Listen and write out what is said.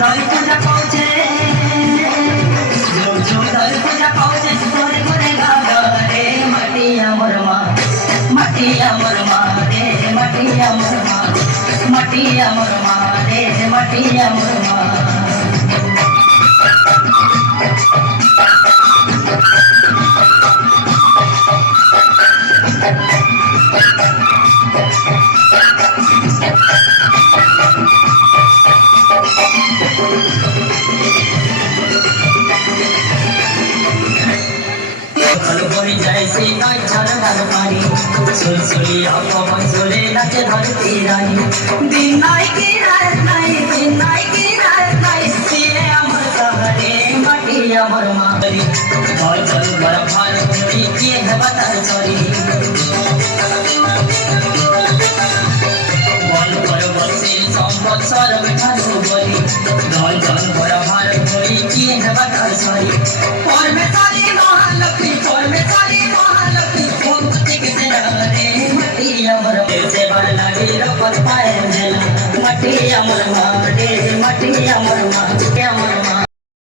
ধর পূজা পাউছে ঝুম ঝুম ধর পূজা পাউছে করে করে গাগা রে মাটি আমার মা মাটি আমার মা রে মাটি আমার মা মাটি আমার মা রে মাটি আমার মা বই যায় সে নয় ছাড়া ভালো পারি সুলসুলিয়া পবন চলে নাচে ধরতে রানী দিন নাই কি রাত নাই দিন নাই কি রাত নাই সে আমার সাহারে মাটি আমার মারি ধর চল বড় ভালো করি কে বাতার সরি বল বড় বসে সম্পদ সরব ভালো বলি ধর চল বড় ভালো করি কে বাতার সরি পরমে